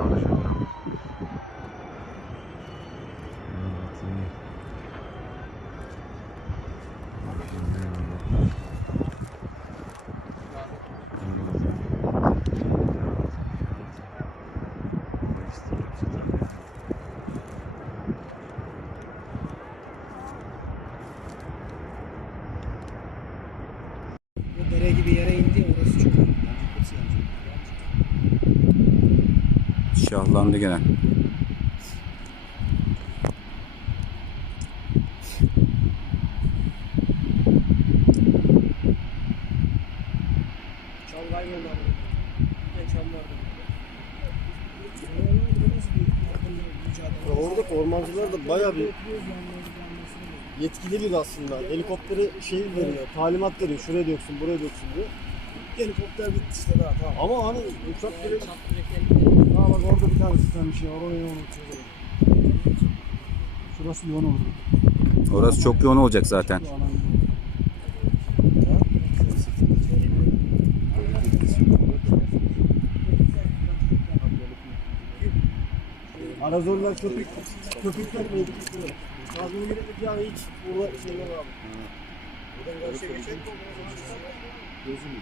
çalışıyor. Evet iyi. Bak şimdi yanında. Dere gibi yere indi orası çok Şahlandı gene. Vardı. Ya Oradaki ormancılar da baya bir yetkili bir aslında. Helikopteri şey veriyor, talimat veriyor. Şuraya döksün, buraya döksün diye. Helikopter bitti işte daha tamam. Ama hani uçak bile... Direkt Tane sistemmiş ya. Orayı unutuyor. Şurası yoğun olur. Orası çok yoğun olacak zaten. Arazorlar köpük, köpükler miydi? Kazım gibi yani hiç burada şeyler abi. Buradan karşıya geçelim.